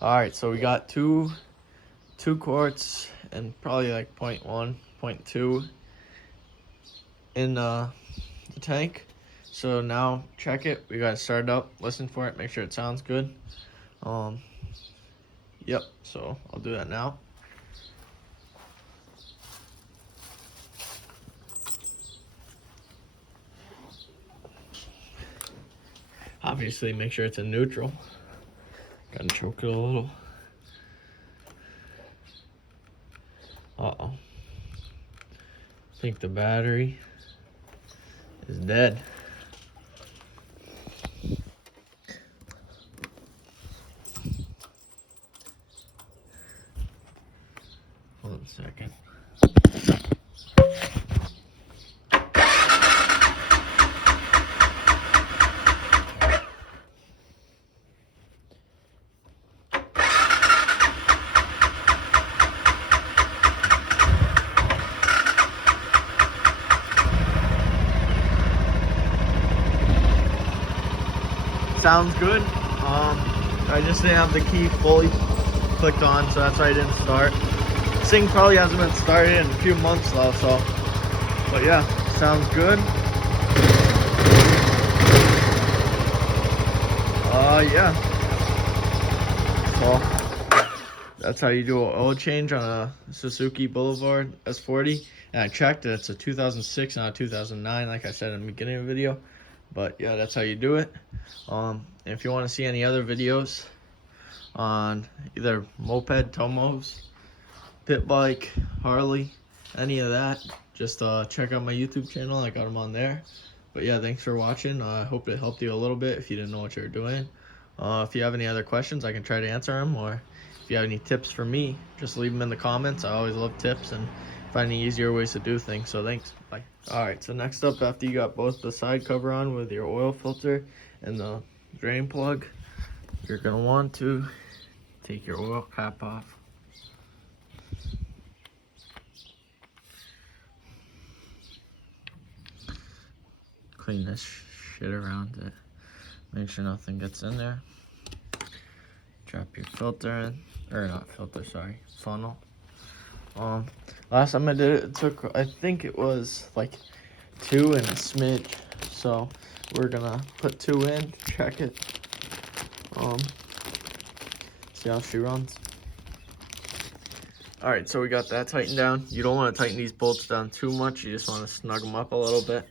All right, so we got two quarts and probably like 0.1, 0.2 in the tank. So now check it. We got to start it up, listen for it, make sure it sounds good. Yep, so I'll do that now. Obviously, make sure it's in neutral. Gotta choke it a little. Uh-oh. I think the battery is dead. Hold on a second. Sounds good. I just didn't have the key fully clicked on, so that's why I didn't start. This thing probably hasn't been started in a few months though, so. But yeah, sounds good. Yeah. So that's how you do an oil change on a Suzuki Boulevard S40. And I checked it, it's a 2006, not a 2009, like I said in the beginning of the video. But yeah, that's how you do it. And if you want to see any other videos on either moped, Tomos, pit bike, Harley, any of that, just check out my YouTube channel. I got them on there. But yeah, thanks for watching. I hope it helped you a little bit if you didn't know what you were doing. If you have any other questions, I can try to answer them. Or if you have any tips for me, just leave them in the comments. I always love tips and find any easier ways to do things. So thanks. Bye. Alright, so next up, after you got both the side cover on with your oil filter and the drain plug, you're going to want to take your oil cap off. Clean this shit around it. Make sure nothing gets in there. Drop your filter in, or not filter, sorry, funnel. Last time I did it, it took, I think it was like 2 and a smidge. So we're gonna put 2 in, check it. See how she runs. All right, so we got that tightened down. You don't want to tighten these bolts down too much. You just want to snug them up a little bit,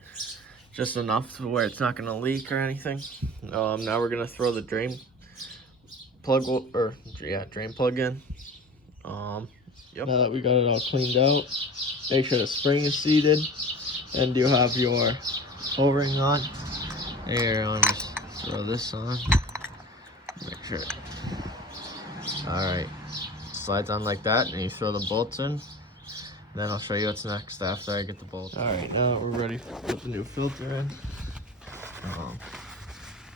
just enough to where it's not gonna leak or anything. Now we're gonna throw the drain plug, drain plug in. Yep. Now that we got it all cleaned out, make sure the spring is seated, and you have your O-ring on. Here, let me just throw this on. Make sure. Alright, slides on like that, and you throw the bolts in. Then I'll show you what's next after I get the bolts. Alright, now we're ready to put the new filter in.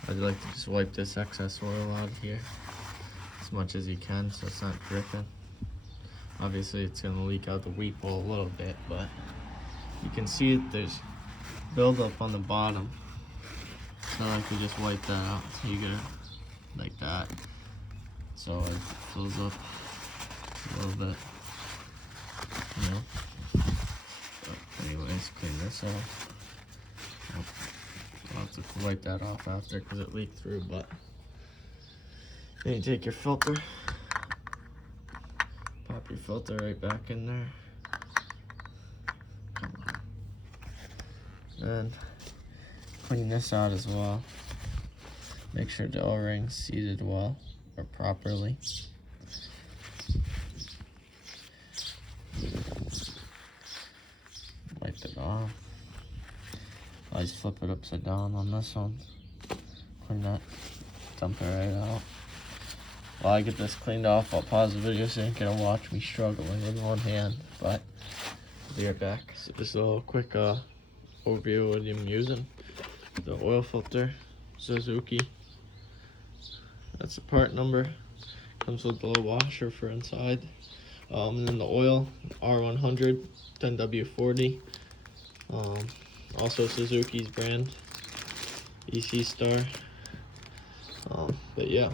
I'd like to just wipe this excess oil out of here as much as you can so it's not dripping. Obviously it's going to leak out the weep hole a little bit, but you can see there's buildup on the bottom. So I like to just wipe that out. So you get it like that. So it fills up a little bit. You know. So anyways, clean this off. I'll have to wipe that off after because it leaked through, but then you take your filter. Pop your filter right back in there. Come on. And clean this out as well. Make sure the O-ring's seated well or properly. Wipe it off. I just flip it upside down on this one. Clean that. Dump it right out. While I get this cleaned off, I'll pause the video so you can watch me struggling with one hand, but I'll be right back. So just a little quick overview of what I'm using. The oil filter, Suzuki. That's the part number. Comes with the little washer for inside. And then the oil, R100, 10W40. Also Suzuki's brand, EC Star. But yeah,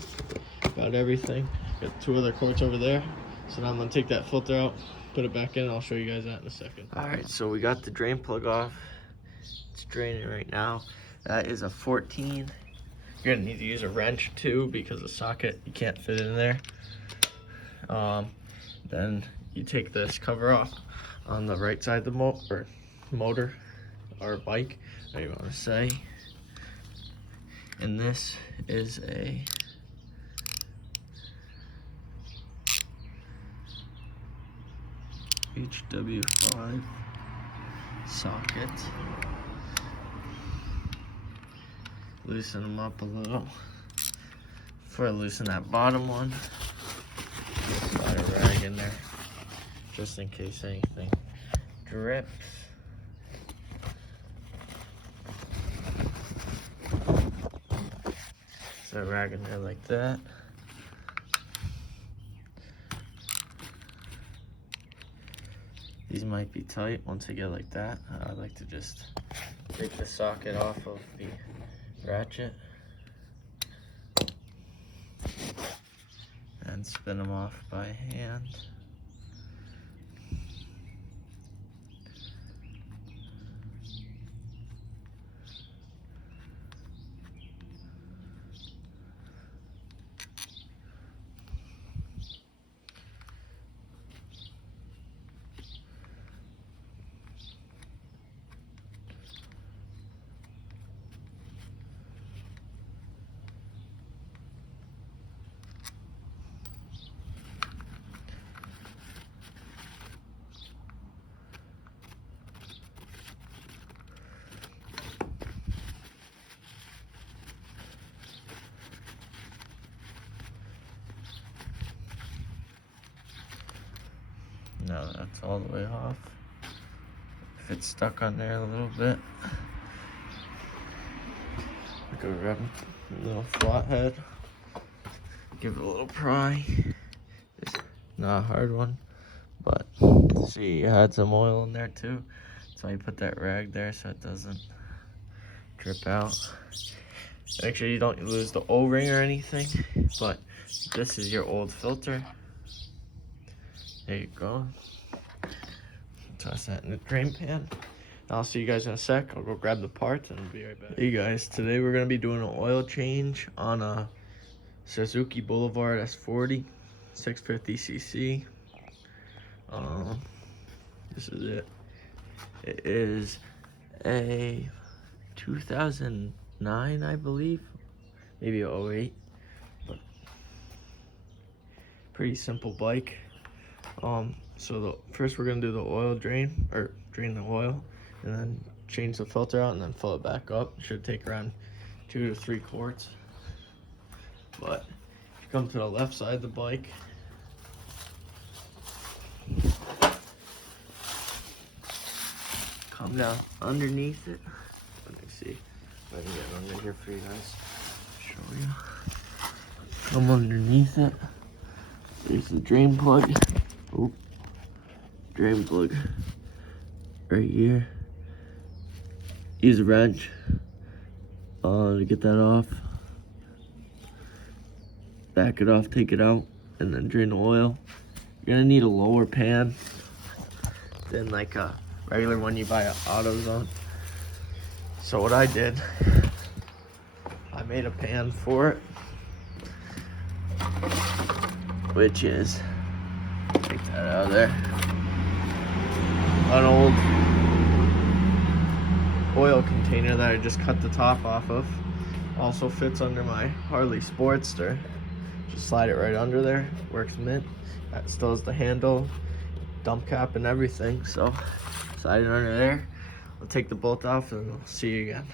got everything. Got 2 other quarts over there. So now I'm gonna take that filter out, put it back in. I'll show you guys that in a second. All right, so we got the drain plug off. It's draining right now. That is a 14. You're gonna need to use a wrench too because the socket, you can't fit in there. Then you take this cover off on the right side of the motor or bike, what you want to say. And this is a HW5 socket. Loosen them up a little. Before I loosen that bottom one, slide a rag in there just in case anything drips. So rag in there like that. These might be tight once they get like that. I like to just take the socket off of the ratchet and spin them off by hand. Now that's all the way off. If it's stuck on there a little bit, go grab a little flathead, give it a little pry. It's not a hard one, but see, you had some oil in there too. That's why you put that rag there so it doesn't drip out. Make sure you don't lose the O-ring or anything, but this is your old filter. There you go. Toss that in the drain pan. I'll see you guys in a sec. I'll go grab the parts and I'll be right back. Hey guys, today we're gonna be doing an oil change on a Suzuki Boulevard S40 650cc. This is it. It is a 2009, I believe, maybe a 08, but pretty simple bike. So first we're gonna do the oil drain, or drain the oil, and then change the filter out and then fill it back up. It should take around 2 to 3 quarts. But if you come to the left side of the bike, come down underneath it. Let me see if I can get under here for you guys. Show you. Come underneath it. There's the drain plug. Oh, drain plug right here. Use a wrench to get that off. Back it off, take it out, and then drain the oil. You're gonna need a lower pan than like a regular one you buy at AutoZone. So what I did, I made a pan for it, which is, take that out of there, an old oil container that I just cut the top off of. Also fits under my Harley Sportster. Just slide it right under there, works mint. That still has the handle, dump cap and everything, so slide it under there. I'll take the bolt off and I'll see you again.